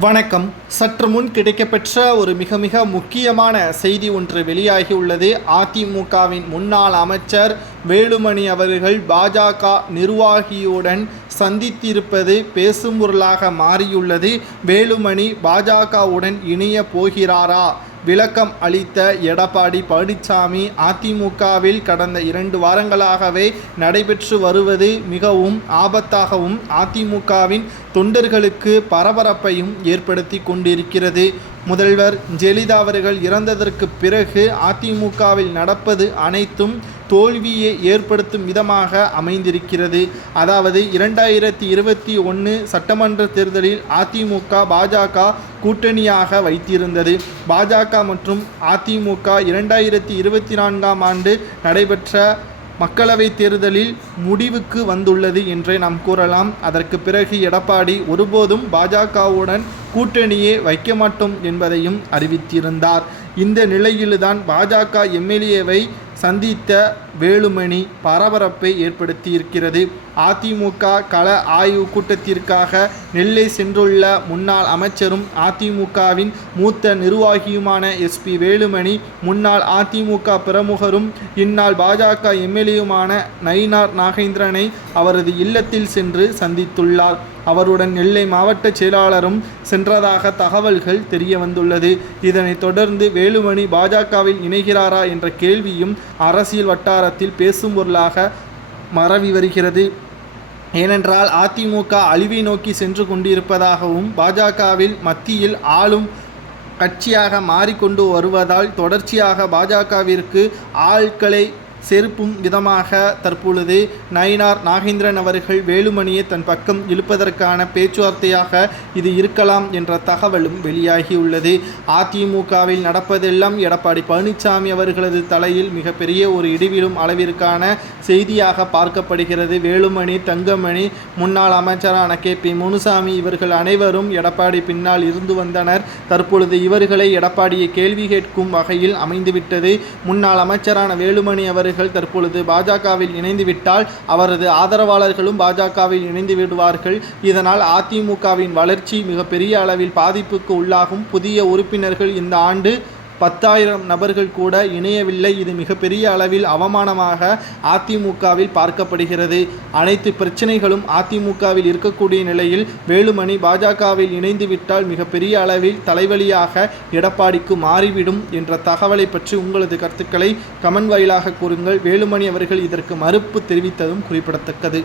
வணக்கம். சற்று முன் கிடைக்கப்பெற்ற ஒரு மிக மிக முக்கியமான செய்தி ஒன்று வெளியாகியுள்ளது. அதிமுகவின் முன்னாள் அமைச்சர் வேலுமணி அவர்கள் பாஜக நிர்வாகியுடன் சந்தித்திருப்பது பேசும் பொருளாக மாறியுள்ளது. வேலுமணி பாஜகவுடன் இணைய போகிறாரா? விளக்கம் அளித்த எடப்பாடி பழனிசாமி அதிமுகவில் கடந்த இரண்டு வாரங்களாகவே நடைபெற்று வருவது மிகவும் ஆபத்தாகவும் அதிமுகவின் தொண்டர்களுக்கு பரபரப்பையும் ஏற்படுத்தி கொண்டிருக்கிறது. முதல்வர் ஜெயலலிதா அவர்கள் இறந்ததற்கு பிறகு அதிமுகவில் நடப்பது அனைத்தும் தோல்வியை ஏற்படுத்தும் விதமாக அமைந்திருக்கிறது. அதாவது இரண்டாயிரத்தி இருபத்தி ஒன்று சட்டமன்ற தேர்தலில் அதிமுக பாஜக கூட்டணியாக வைத்திருந்தது. பாஜக மற்றும் அதிமுக இரண்டாயிரத்தி இருபத்தி நான்காம் ஆண்டு நடைபெற்ற மக்களவைத் தேர்தலில் முடிவுக்கு வந்துள்ளது என்றே நாம் கூறலாம். அதற்கு பிறகு எடப்பாடி ஒருபோதும் பாஜகவுடன் கூட்டணியே வைக்க மாட்டோம் என்பதையும் அறிவித்திருந்தார். இந்த நிலையில்தான் பாஜக எம்எல்ஏவை சந்தித்த வேலுமணி பரபரப்பை ஏற்படுத்தியிருக்கிறது. அதிமுக கள ஆய்வு கூட்டத்திற்காக நெல்லை சென்றுள்ள முன்னாள் அமைச்சரும் அதிமுகவின் மூத்த நிர்வாகியுமான எஸ்பி வேலுமணி முன்னாள் அதிமுக பிரமுகரும் இந்நாள் பாஜக எம்எல்ஏயுமான நயினார் நாகேந்திரனை அவரது இல்லத்தில் சென்று சந்தித்துள்ளார். அவருடன் நெல்லை மாவட்ட செயலாளரும் சென்றதாக தகவல்கள் தெரிய வந்துள்ளது இதனைத் தொடர்ந்து வேலுமணி பாஜகவில் இணைகிறாரா என்ற கேள்வியும் அரசியல் வட்டாரத்தில் பேசும் பொருளாக மறவி வருகிறது. ஏனென்றால் அதிமுக அழிவை நோக்கி சென்று கொண்டிருப்பதாகவும் பாஜகவில் மத்தியில் ஆளும் கட்சியாக மாறிக்கொண்டு வருவதால் தொடர்ச்சியாக பாஜகவிற்கு ஆட்களை செருப்பும் விதமாக தற்பொழுது நயினார் நாகேந்திரன் அவர்கள் வேலுமணியை தன் பக்கம் இழுப்பதற்கான பேச்சுவார்த்தையாக இது இருக்கலாம் என்ற தகவலும் வெளியாகியுள்ளது. அதிமுகவில் நடப்பதெல்லாம் எடப்பாடி பழனிசாமி அவர்களது தலையில் மிகப்பெரிய ஒரு இடிவிடும் அளவிற்கான செய்தியாக பார்க்கப்படுகிறது. வேலுமணி தங்கமணி முன்னாள் அமைச்சரான கே. பி. முனுசாமி இவர்கள் அனைவரும் எடப்பாடி பின்னால் இருந்து வந்தனர். தற்பொழுது இவர்களை எடப்பாடியை கேள்வி கேட்கும் வகையில் அமைந்துவிட்டது. முன்னாள் அமைச்சரான வேலுமணி அவர்கள் அவர்கள் தற்பொழுது பாஜகவில் இணைந்துவிட்டால் அவரது ஆதரவாளர்களும் பாஜகவில் இணைந்து விடுவார்கள். இதனால் அதிமுகவின் வளர்ச்சி மிகப்பெரிய அளவில் பாதிப்புக்கு உள்ளாகும். புதிய உறுப்பினர்கள் இந்த ஆண்டு பத்தாயிரம் நபர்கள் கூட இணையவில்லை. இது மிகப்பெரிய அளவில் அவமானமாக அதிமுகவில் பார்க்கப்படுகிறது. அனைத்து பிரச்சனைகளும் அதிமுகவில் இருக்கக்கூடிய நிலையில் வேலுமணி பாஜகவில் இணைந்துவிட்டால் மிகப்பெரிய அளவில் தலைவலியாக எடப்பாடிக்கு மாறிவிடும் என்ற தகவலை பற்றி உங்களது கருத்துக்களை கமெண்ட் வாயிலாக கூறுங்கள். வேலுமணி அவர்கள் இதற்கு மறுப்பு தெரிவித்ததும் குறிப்பிடத்தக்கது.